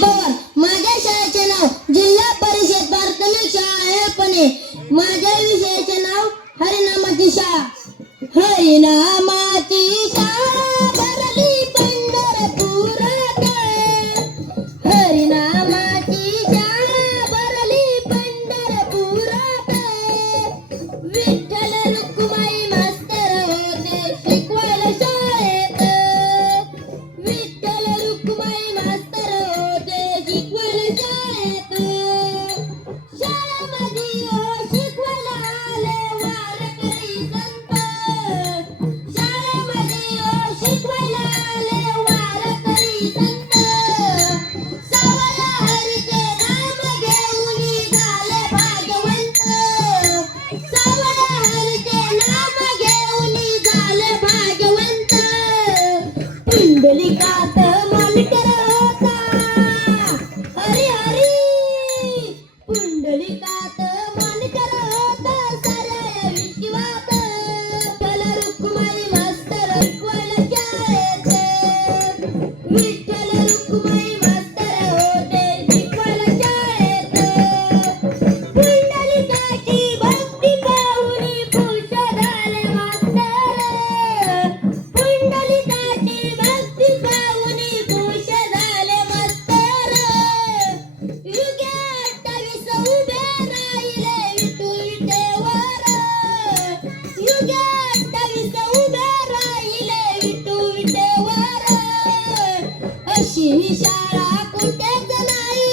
पवार. माझ्या शाळेचे नाव जिल्हा परिषद प्राथमिक शाळा आहे पुणे. माझ्या विषयाचे नाव हरिनामाची शाळा. हरिनामाची शाळा भरली पंढरपुरात. हरिनामाची शाळा भरली पंढरपुरात. विठ्ठल रुक्माई मास्तर होते शिकवायला शाळेत. विठ्ठल रुक्माई मास्तर होते शिकवायला शाळेत. शाळेमध्ये शिकवायला आले वारकरी संत. शाळेमध्ये शिकवायला आले वारकरी संत. सावळ्या हरीचे नाम घेऊन झाले भाग्यवंत. सावळ्या हरीचे नाम घेऊन झाले भाग्यवंत. पुंडलिकात मानकर होता हरी हरी. पुंडलिकात मानकर होता साऱ्या विश्वात. विठ्ठल रुक्माई मास्तर शिकवायला शाळेत. विठ्ठल रुक्माई मास्तर होते शिकवायला शाळेत. पुंडलिकाची भक्ती पाहून खुश झाले मास्तर. पुंडलिकाची भक्ती पाहून खुश झाले मास्तर. युगे 28 उभे राहिले विठू विटेवर. युगे 28 उभे राहिले विठू विटेवर. अशी ही शाळा कुठेच नाही.